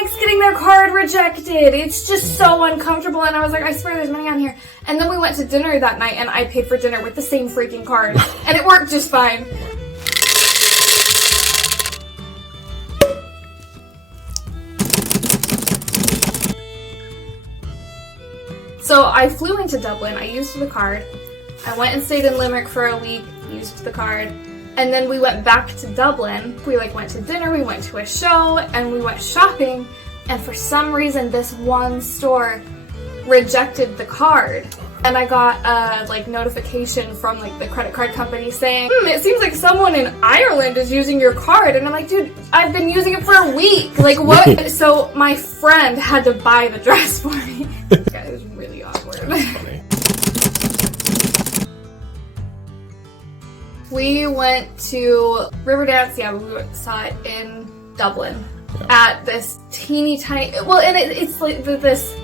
likes getting their card rejected. It's just so uncomfortable. And I was like, I swear there's money on here. And then we went to dinner that night and I paid for dinner with the same freaking card. And it worked just fine. So I flew into Dublin, I used the card. I went and stayed in Limerick for a week, used the card. And then we went back to Dublin. We went to dinner, we went to a show, and we went shopping. And for some reason, this one store rejected the card. And I got a notification from the credit card company saying, it seems like someone in Ireland is using your card. And I'm like, dude, I've been using it for a week. Like, what? So my friend had to buy the dress for me. Yeah, it was really awkward. We went to Riverdance. Yeah, we saw it in Dublin at this teeny tiny. Well, and it's like this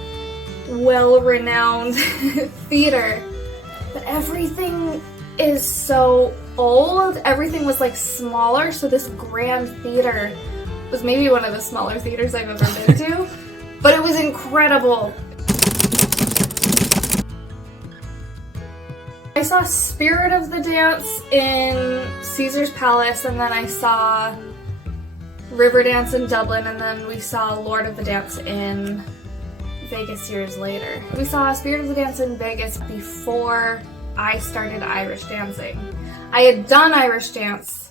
well-renowned theater, but everything is so old. Everything was smaller, so this grand theater was maybe one of the smaller theaters I've ever been to, but it was incredible. I saw Spirit of the Dance in Caesar's Palace, and then I saw Riverdance in Dublin, and then we saw Lord of the Dance in Vegas years later. We saw Spirit of the Dance in Vegas before I started Irish dancing. I had done Irish dance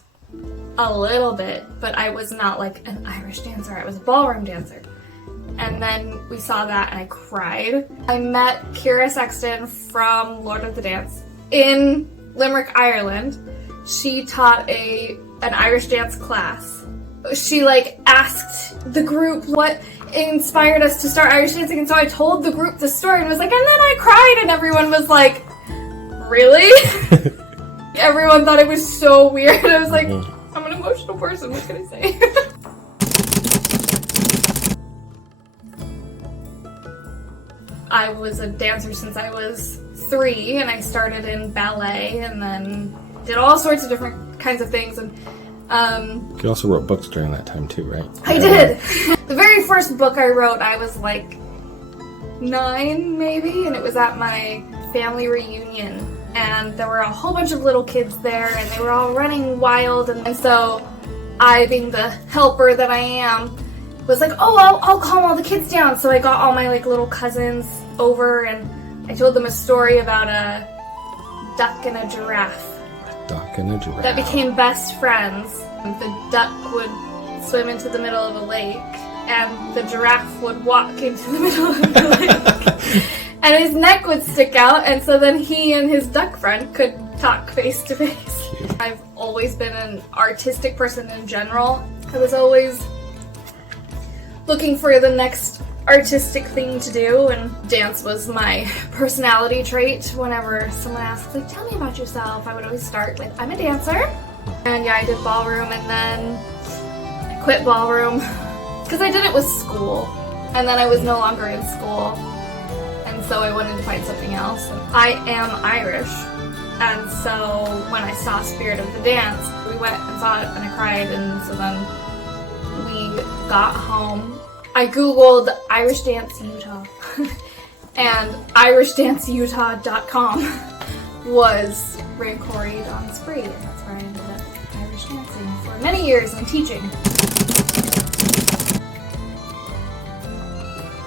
a little bit, but I was not an Irish dancer. I was a ballroom dancer. And then we saw that and I cried. I met Kira Sexton from Lord of the Dance in Limerick, Ireland. She taught an Irish dance class. She asked the group what inspired us to start Irish dancing, and so I told the group the story and was like, and then I cried, and everyone was like, really? Everyone thought it was so weird. I was like, I'm an emotional person, what can I say? I was a dancer since I was 3, and I started in ballet and then did all sorts of different kinds of things. And you also wrote books during that time too, right? I did. The very first book I wrote, I was 9 maybe, and it was at my family reunion. And there were a whole bunch of little kids there, and they were all running wild. And so I, being the helper that I am, was like, oh, I'll calm all the kids down. So I got all my little cousins over, and I told them a story about a duck and a giraffe. A duck and a giraffe. That became best friends. The duck would swim into the middle of a lake, and the giraffe would walk into the middle of the lake. And his neck would stick out, and so then he and his duck friend could talk face to face. Cute. I've always been an artistic person in general. I was always looking for the next artistic thing to do, and dance was my personality trait. Whenever someone asks, tell me about yourself, I would always start with, I'm a dancer. And yeah, I did ballroom, and then I quit ballroom because I did it with school, and then I was no longer in school, and so I wanted to find something else. I am Irish, and so when I saw Spirit of the Dance, we went and saw it, and I cried, and so then we got home. I googled Irish Dance Utah, and irishdanceutah.com was recorded on Spree, and that's where I ended up Irish dancing for many years and teaching.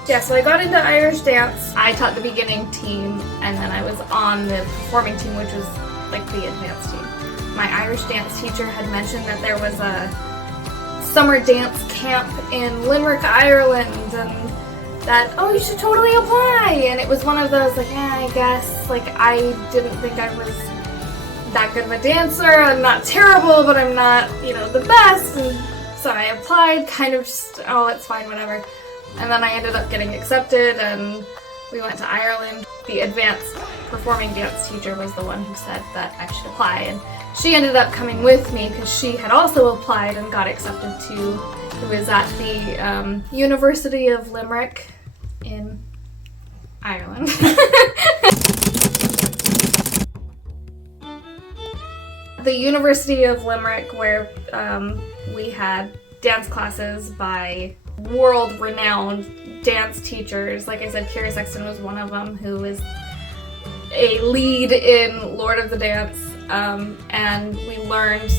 Yeah, so I got into Irish dance. I taught the beginning team, and then I was on the performing team, which was the advanced team. My Irish dance teacher had mentioned that there was a summer dance camp in Limerick, Ireland, and that, oh, you should totally apply. And it was one of those, I guess, I didn't think I was that good of a dancer. I'm not terrible, but I'm not, the best. And so I applied, kind of just, oh, it's fine, whatever. And then I ended up getting accepted, and we went to Ireland. The advanced performing dance teacher was the one who said that I should apply, and she ended up coming with me because she had also applied and got accepted too. It was at the University of Limerick in Ireland. The University of Limerick, where we had dance classes by world-renowned dance teachers. Like I said, Kira Sexton was one of them, who is a lead in Lord of the Dance, and we learned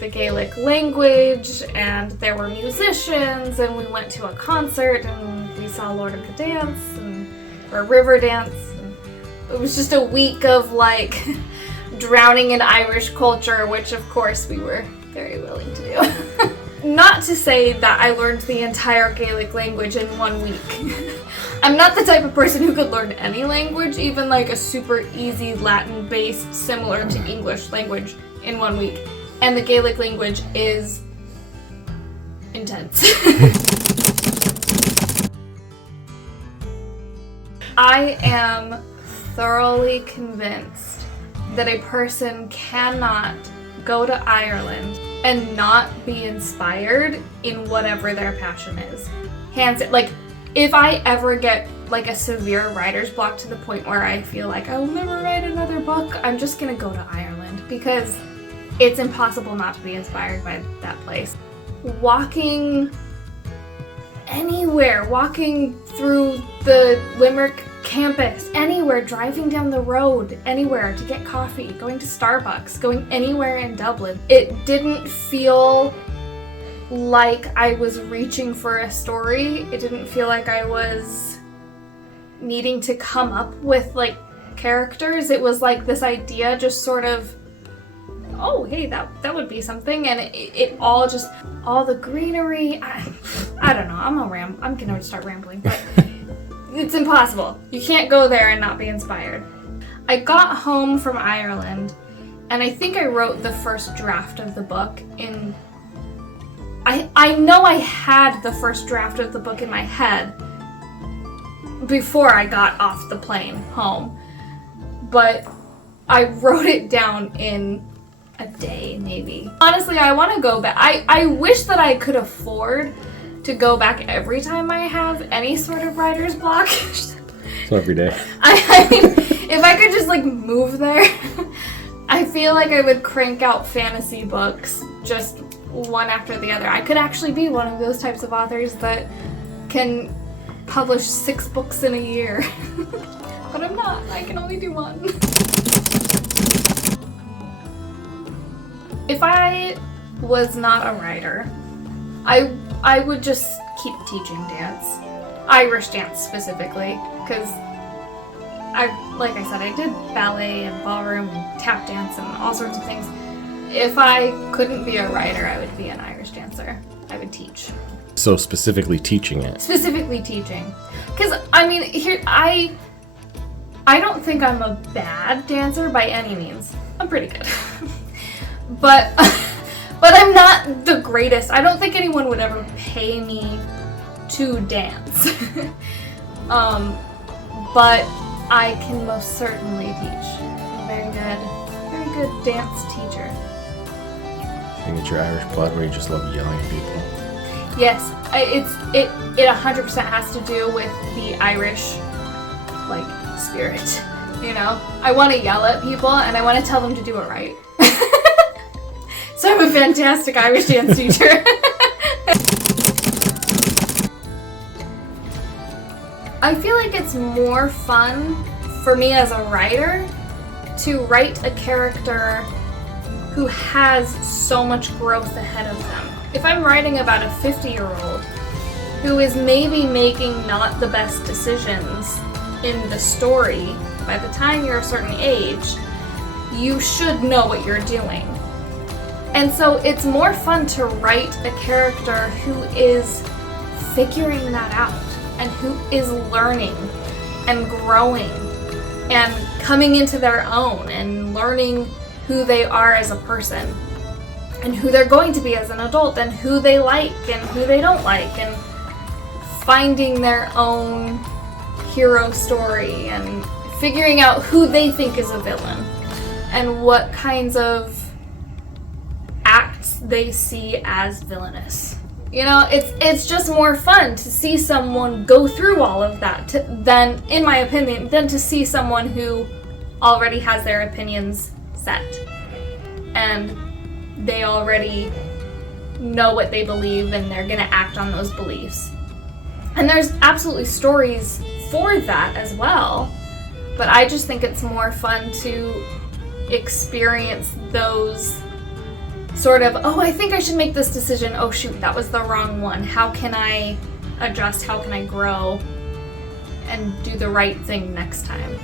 the Gaelic language, and there were musicians, and we went to a concert, and we saw Lord of the Dance, or River Dance. And it was just a week of, like, drowning in Irish culture, which, of course, we were very willing to do. Not to say that I learned the entire Gaelic language in 1 week. I'm not the type of person who could learn any language, even like a super easy Latin-based, similar to English language, in 1 week. And the Gaelic language is intense. I am thoroughly convinced that a person cannot go to Ireland and not be inspired in whatever their passion is. Like, if I ever get like a severe writer's block to the point where I feel like I will never write another book, I'm just gonna go to Ireland, because it's impossible not to be inspired by that place. Walking anywhere, walking through the Limerick campus, anywhere, driving down the road, anywhere to get coffee, going to Starbucks, going anywhere in Dublin. It didn't feel like I was reaching for a story. It didn't feel like I was needing to come up with like characters. It was like this idea just sort of, oh hey, that would be something, and it all just, all the greenery, I don't know, I'm gonna start rambling, but it's impossible. You can't go there and not be inspired. I got home from Ireland, and I think I wrote the first draft of the book in, I know I had the first draft of the book in my head before I got off the plane home, but I wrote it down in a day, maybe. Honestly, I want to go back. I wish that I could afford to go back every time I have any sort of writer's block. So every day. I mean, if I could just like move there, I feel like I would crank out fantasy books just one after the other. I could actually be one of those types of authors that can publish 6 books in a year. But I'm not. I can only do 1. If I was not a writer, I would just keep teaching dance. Irish dance specifically, because like I said, I did ballet and ballroom and tap dance and all sorts of things. If I couldn't be a writer, I would be an Irish dancer. I would teach. So specifically teaching it? Specifically teaching. Because, I mean, here, I don't think I'm a bad dancer by any means. I'm pretty good. But I'm not the greatest. I don't think anyone would ever pay me to dance. But I can most certainly teach. I'm a very good dance teacher. I think it's your Irish blood where you just love yelling at people. Yes, it 100% has to do with the Irish, like, spirit, you know? I want to yell at people and I want to tell them to do it right. So I'm a fantastic Irish dance teacher. I feel like it's more fun for me as a writer to write a character who has so much growth ahead of them. If I'm writing about a 50-year-old who is maybe making not the best decisions in the story, by the time you're a certain age, you should know what you're doing. And so it's more fun to write a character who is figuring that out and who is learning and growing and coming into their own and learning who they are as a person and who they're going to be as an adult and who they like and who they don't like, and finding their own hero story and figuring out who they think is a villain and what kinds of acts they see as villainous. You know, it's just more fun to see someone go through all of that than, in my opinion, than to see someone who already has their opinions set and they already know what they believe and they're gonna act on those beliefs. And there's absolutely stories for that as well. But I just think it's more fun to experience those sort of, oh, I think I should make this decision. Oh, shoot, that was the wrong one. How can I adjust? How can I grow and do the right thing next time?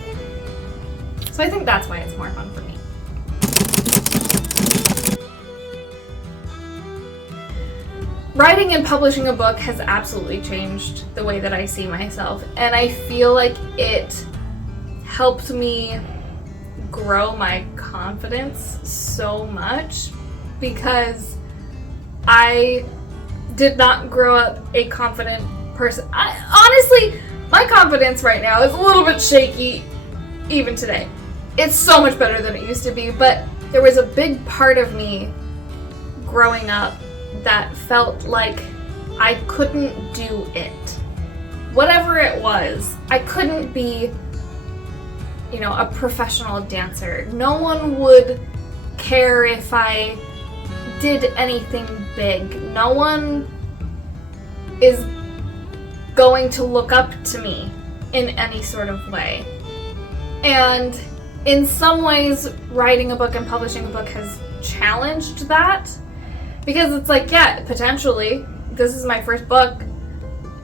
So I think that's why it's more fun for me. Writing and publishing a book has absolutely changed the way that I see myself, and I feel like it helped me grow my confidence so much because I did not grow up a confident person. Honestly, my confidence right now is a little bit shaky even today. It's so much better than it used to be, but there was a big part of me growing up that felt like I couldn't do it. Whatever it was, I couldn't be, a professional dancer. No one would care if I did anything big. No one is going to look up to me in any sort of way. And in some ways, writing a book and publishing a book has challenged that. Because it's like, yeah, potentially, this is my first book,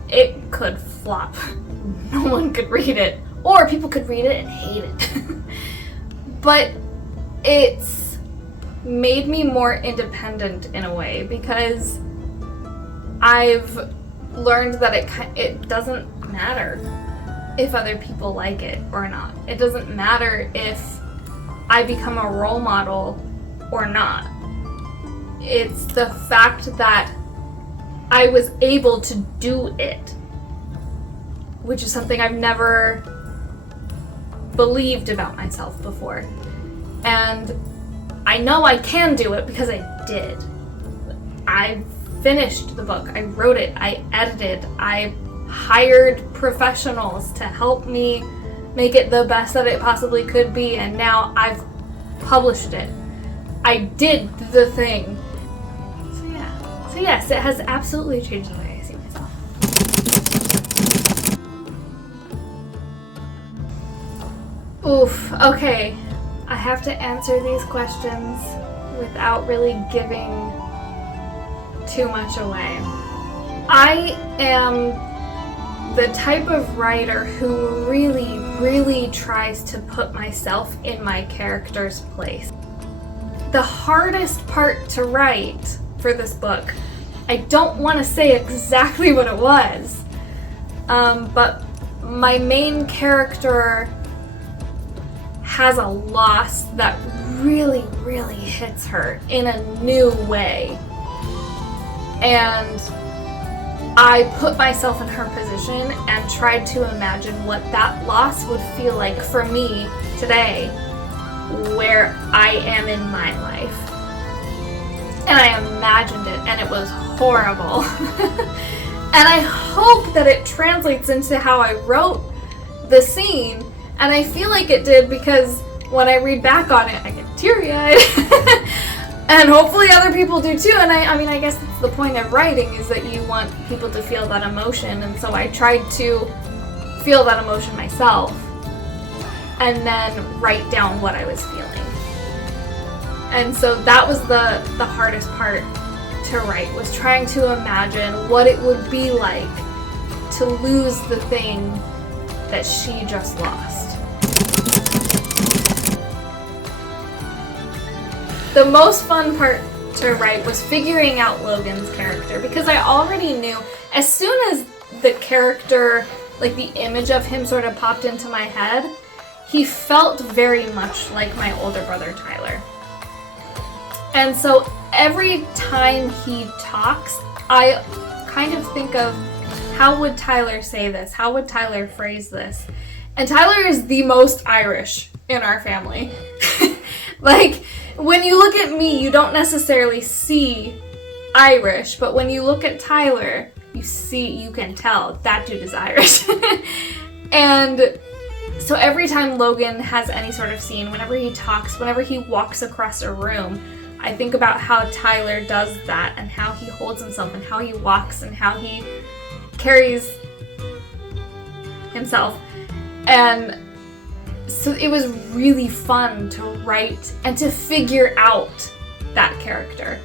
it could flop. No one could read it. Or people could read it and hate it. But it's made me more independent in a way because I've learned that it doesn't matter if other people like it or not. It doesn't matter if I become a role model or not. It's the fact that I was able to do it, which is something I've never believed about myself before. And I know I can do it because I did. I finished the book, I wrote it, I edited, I hired professionals to help me make it the best that it possibly could be, and now I've published it. I did the thing. So yes, it has absolutely changed the way I see myself. Oof, okay. I have to answer these questions without really giving too much away. I am the type of writer who really, really tries to put myself in my character's place. The hardest part to write for this book, I don't want to say exactly what it was, but my main character has a loss that really, really hits her in a new way. And I put myself in her position and tried to imagine what that loss would feel like for me today, where I am in my life. And I imagined it, and it was horrible. And I hope that it translates into how I wrote the scene, and I feel like it did because when I read back on it, I get teary-eyed. And hopefully other people do too. And I mean, I guess that's the point of writing, is that you want people to feel that emotion. And so I tried to feel that emotion myself and then write down what I was feeling. And so that was the hardest part to write, was trying to imagine what it would be like to lose the thing that she just lost. The most fun part to write was figuring out Logan's character, because I already knew as soon as the character, like the image of him sort of popped into my head, he felt very much like my older brother Tyler. And so every time he talks, I kind of think of, how would Tyler say this? How would Tyler phrase this? And Tyler is the most Irish in our family. Like, when you look at me, you don't necessarily see Irish, but when you look at Tyler, you can tell that dude is Irish. And so every time Logan has any sort of scene, whenever he talks, whenever he walks across a room, I think about how Tyler does that and how he holds himself and how he walks and how he carries himself. And so it was really fun to write and to figure out that character.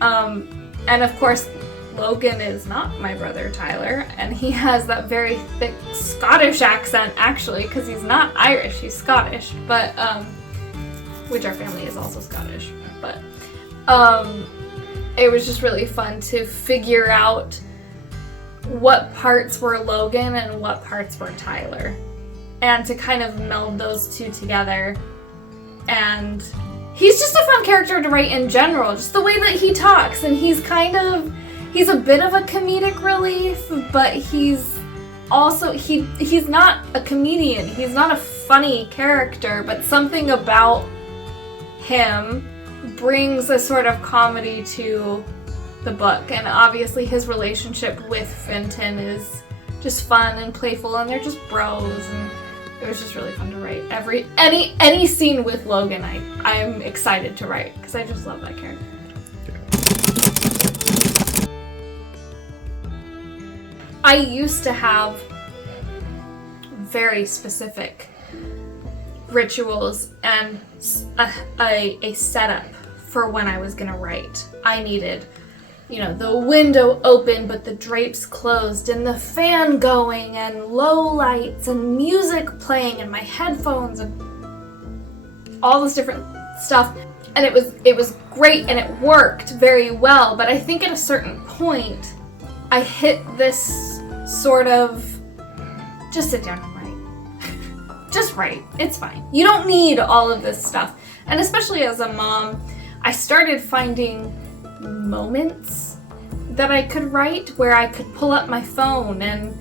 And of course, Logan is not my brother Tyler, and he has that very thick Scottish accent, actually, because he's not Irish, he's Scottish, but, which our family is also Scottish, but, it was just really fun to figure out what parts were Logan and what parts were Tyler, and to kind of meld those two together. And he's just a fun character to write in general, just the way that he talks, and he's a bit of a comedic relief, but he's also, he's not a comedian, he's not a funny character, but something about him brings a sort of comedy to the book. And obviously his relationship with Fenton is just fun and playful, and they're just bros, and it was just really fun to write. Any scene with Logan I'm excited to write, because I just love that character. I used to have very specific rituals and a setup for when I was gonna write. I needed, the window open but the drapes closed, and the fan going, and low lights, and music playing, and my headphones, and all this different stuff. And it was great, and it worked very well, but I think at a certain point I hit this sort of, just sit down and write. Just write. It's fine. You don't need all of this stuff. And especially as a mom, I started finding moments that I could write where I could pull up my phone and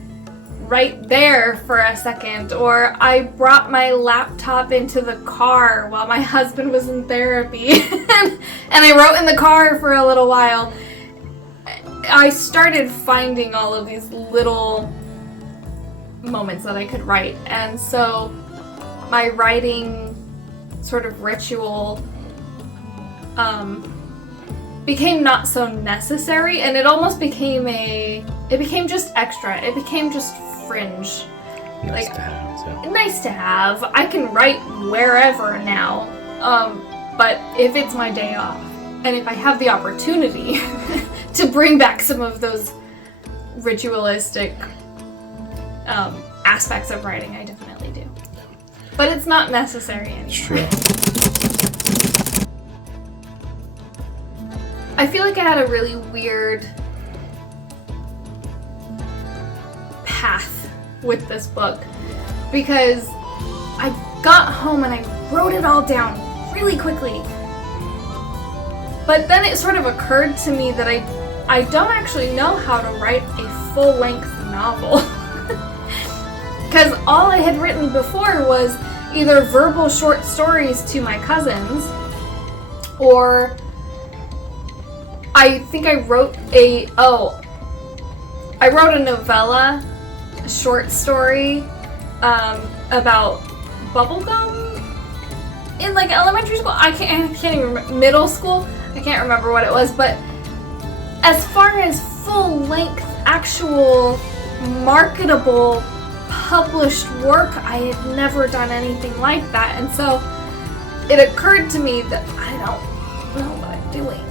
write there for a second, or I brought my laptop into the car while my husband was in therapy and I wrote in the car for a little while. I started finding all of these little moments that I could write, and so my writing sort of ritual became not so necessary, and it almost became just extra. It became just fringe. Nice to have. So. Nice to have. I can write wherever now, but if it's my day off, and if I have the opportunity to bring back some of those ritualistic aspects of writing, I definitely do. But it's not necessary anymore. Sure. I feel like I had a really weird path with this book, because I got home and I wrote it all down really quickly. But then it sort of occurred to me that I don't actually know how to write a full-length novel. Because all I had written before was either verbal short stories to my cousins, or I think I wrote a novella, a short story about bubblegum in like elementary school. I can't even remember, middle school. I can't remember what it was, but as far as full-length, actual, marketable, published work, I had never done anything like that, and so it occurred to me that I don't know what I'm doing.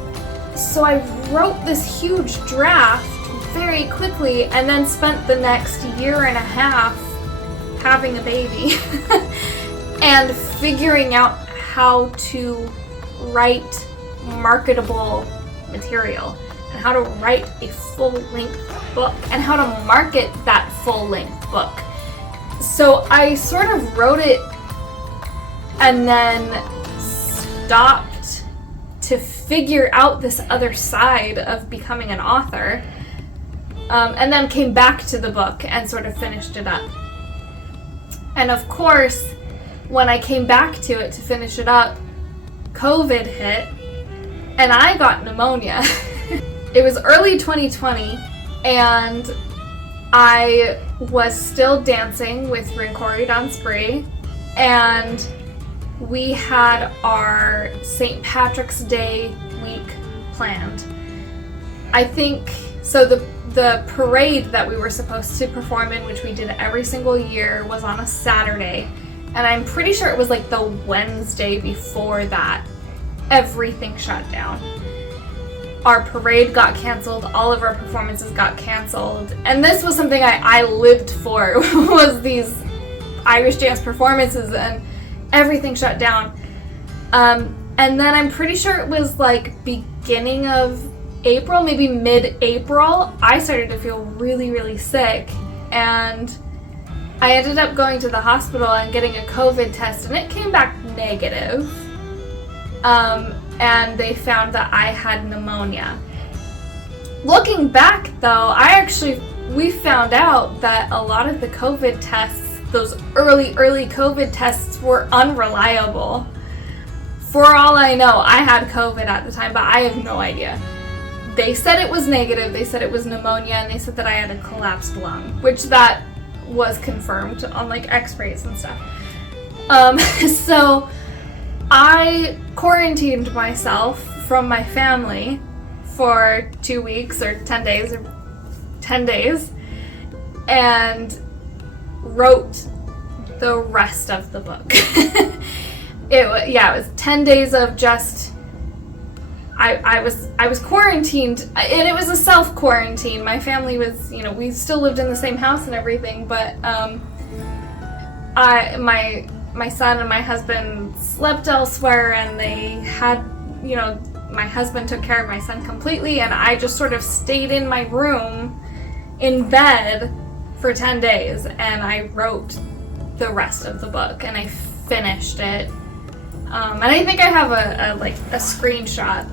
So I wrote this huge draft very quickly, and then spent the next year and a half having a baby and figuring out how to write marketable material, and how to write a full-length book, and how to market that full-length book. So I sort of wrote it and then stopped to figure out this other side of becoming an author, and then came back to the book and sort of finished it up. And of course, when I came back to it to finish it up, COVID hit, and I got pneumonia. It was early 2020, and I was still dancing with Rincori Dan Spree, and we had our St. Patrick's Day week planned. I think So the parade that we were supposed to perform in, which we did every single year, was on a Saturday. And I'm pretty sure it was like the Wednesday before that, everything shut down. Our parade got canceled, all of our performances got canceled. And this was something I lived for, was these Irish dance performances, and everything shut down. And then I'm pretty sure it was like beginning of April, maybe mid-April, I started to feel really, really sick. And I ended up going to the hospital and getting a COVID test, and it came back negative. And they found that I had pneumonia. Looking back though, we found out that a lot of the COVID tests, those early COVID tests, were unreliable. For all I know, I had COVID at the time, but I have no idea. They said it was negative, they said it was pneumonia, and they said that I had a collapsed lung, which that was confirmed on like x-rays and stuff. So I quarantined myself from my family for 2 weeks or 10 days and wrote the rest of the book. It was 10 days of just I was quarantined, and it was a self-quarantine. My family was, we still lived in the same house and everything, but my son and my husband slept elsewhere, and they had, my husband took care of my son completely, and I just sort of stayed in my room in bed for 10 days, and I wrote the rest of the book, and I finished it. And I think I have a screenshot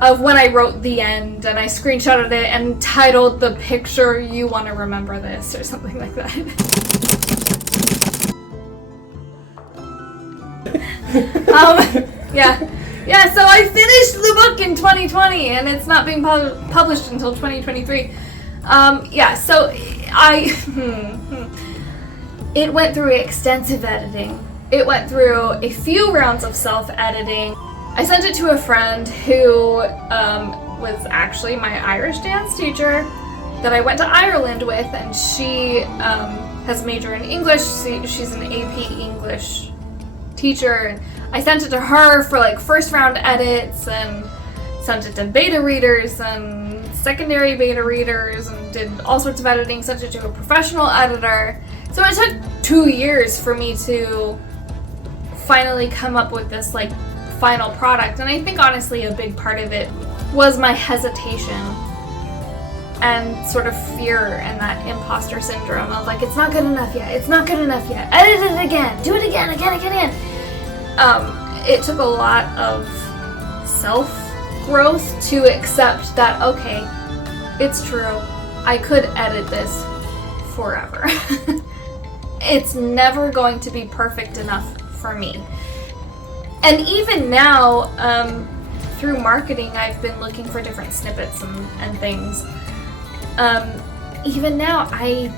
of when I wrote the end, and I screenshotted it and titled the picture "You Want to Remember This" or something like that. Yeah. So I finished the book in 2020, and it's not being published until 2023. So it went through extensive editing. It went through a few rounds of self-editing. I sent it to a friend who was actually my Irish dance teacher that I went to Ireland with, and she has a major in English. She's an AP English teacher. And I sent it to her for like first round edits, and sent it to beta readers and secondary beta readers, and did all sorts of editing, sent it to a professional editor. So it took 2 years for me to finally come up with this like final product, and I think honestly a big part of it was my hesitation and sort of fear and that imposter syndrome of like, it's not good enough yet, edit it again, do it again. It took a lot of self-growth to accept that, okay, it's true, I could edit this forever. It's never going to be perfect enough for me. And even now, through marketing, I've been looking for different snippets and things. Even now, I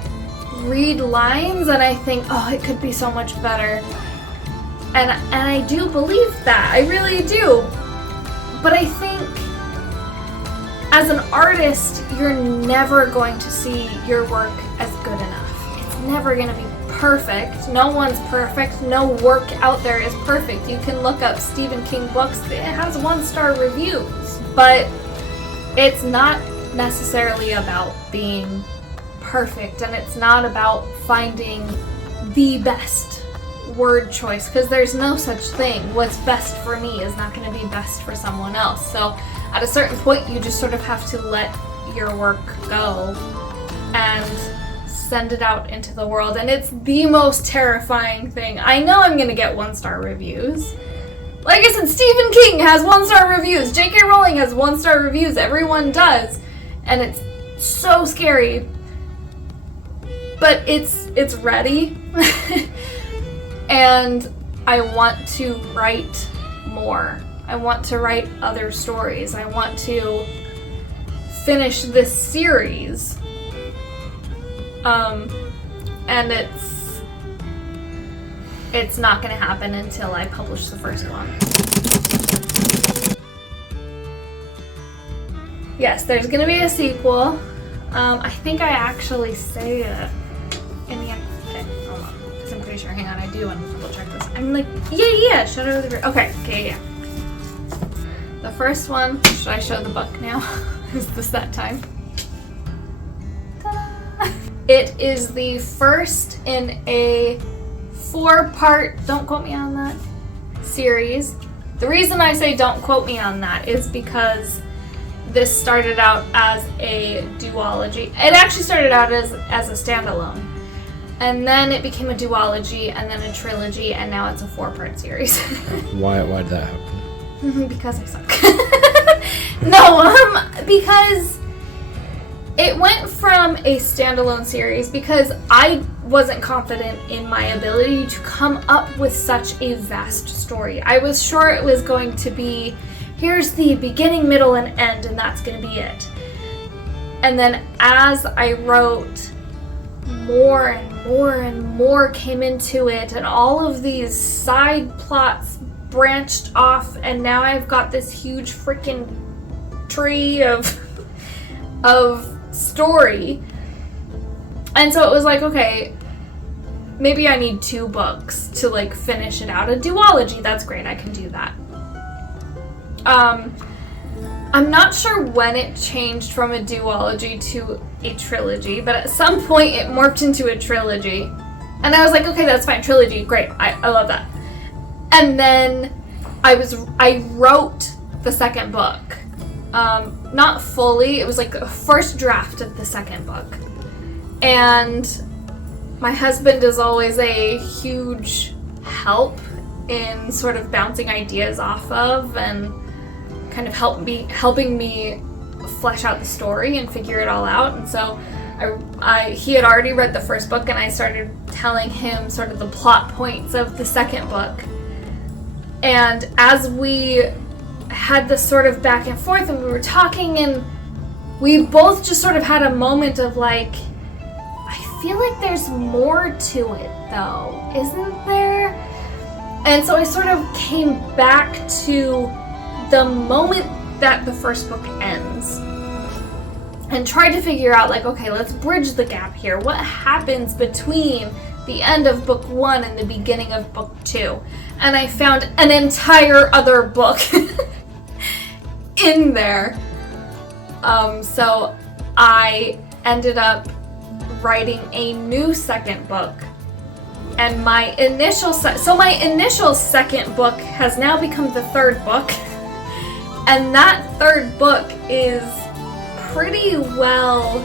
read lines and I think, oh, it could be so much better. And I do believe that. I really do. But I think as an artist, you're never going to see your work as good enough. It's never going to be perfect. No one's perfect. No work out there is perfect. You can look up Stephen King books. It has 1-star reviews. But it's not necessarily about being perfect, and it's not about finding the best word choice, because there's no such thing. What's best for me is not going to be best for someone else. So at a certain point, you just sort of have to let your work go and send it out into the world. And it's the most terrifying thing. I know I'm going to get 1-star reviews. Like I said, Stephen King has 1-star reviews. J.K. Rowling has 1-star reviews. Everyone does. And it's so scary. But it's ready. And I want to write more. I want to write other stories. I want to finish this series. And it's not going to happen until I publish the first one. Yes, there's gonna be a sequel. I think I actually say it in the end. Okay, hold on. Because I'm pretty sure, hang on, I do want to double check this. I'm like, yeah, Shadow of the Great. Okay, yeah. The first one, should I show the book now? Is this that time? Ta-da! It is the first in a 4-part, don't quote me on that, series. The reason I say don't quote me on that is because this started out as a duology. It actually started out as a standalone. And then it became a duology, and then a trilogy, and now it's a 4-part series. Why did that happen? Because I suck. No, because it went from a standalone series because I wasn't confident in my ability to come up with such a vast story. I was sure it was going to be, here's the beginning, middle, and end, and that's going to be it. And then as I wrote, more and more and more came into it, and all of these side plots branched off, and now I've got this huge freaking tree of story. And so it was like, okay, maybe I need 2 books to like finish it out. A duology, that's great, I can do that. I'm not sure when it changed from a duology to a trilogy, but at some point it morphed into a trilogy. And I was like, okay, that's fine, trilogy, great, I love that. And then I wrote the second book. Not fully, it was like a first draft of the second book. And my husband is always a huge help in sort of bouncing ideas off of and kind of helping me flesh out the story and figure it all out. And so he had already read the first book, and I started telling him sort of the plot points of the second book. And as we had this sort of back and forth and we were talking, and we both just sort of had a moment of like, I feel like there's more to it though, isn't there? And so I sort of came back to the moment that the first book ends and tried to figure out like, okay, let's bridge the gap here. What happens between the end of book 1 and the beginning of book 2? And I found an entire other book in there. So I ended up writing a new second book. And my initial second book has now become the third book. And that third book is pretty well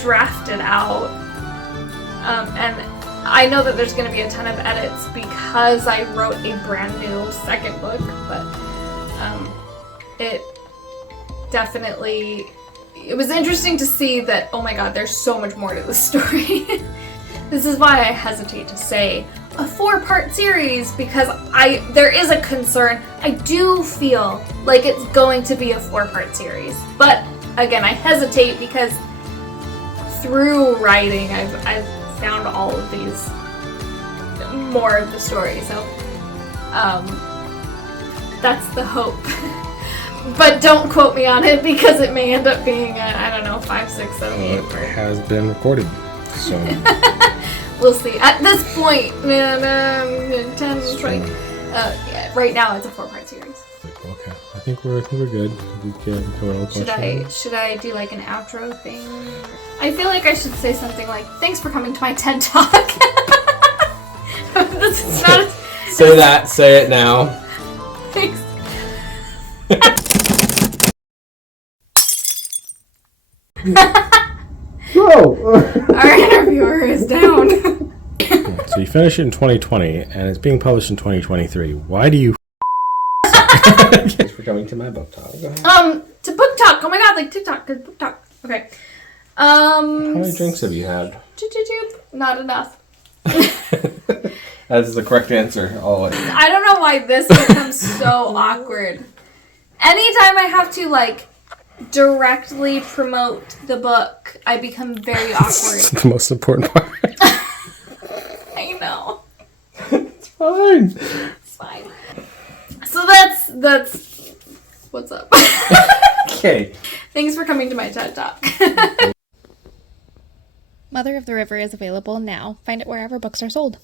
drafted out. And I know that there's going to be a ton of edits because I wrote a brand new second book, but it definitely, it was interesting to see that, oh my god, there's so much more to this story. This is why I hesitate to say a 4-part series, because there is a concern. I do feel like it's going to be a 4-part series, but again, I hesitate because through writing, I've found all of these, more of the story, so that's the hope. But don't quote me on it because it may end up being I don't know, 5, 6, 7, 8. It has been recorded, so we'll see. At this point, 10, 20. Yeah, right now it's a 4-part series. Okay, I think we're good. We can go on. Should I do like an outro thing? I feel like I should say something like, "Thanks for coming to my TED Talk." This is not. Say it now. Thanks. Our interviewer is down. So you finish it in 2020, and it's being published in 2023. Why do you? Thanks for coming to my book talk. Go ahead. To book talk. Oh my god, like TikTok, cause book talk. Okay. How many drinks have you had? Not enough. That is the correct answer. Always. I don't know why this becomes so awkward. Anytime I have to like directly promote the book, I become very awkward. It's the most important part. I know. It's fine. It's fine. So that's what's up. Okay. Thanks for coming to my TED Talk. Mother of the River is available now. Find it wherever books are sold.